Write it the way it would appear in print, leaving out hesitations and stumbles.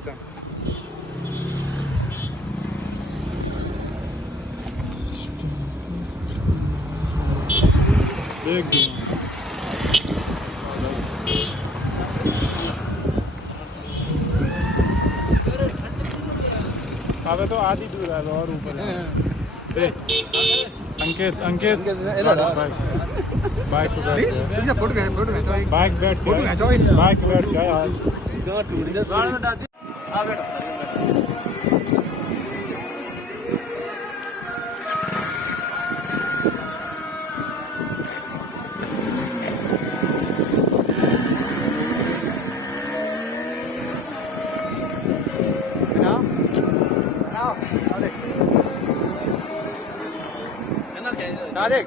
एकदम अबे तो आधी दूर है और ऊपर है। अंकित अंकित बाइक पे बैठ फोटो खींचो बाइक बैठ फोटो खींचो बाइक बैठ गया यार जो टूट गया हां बैठो सादिक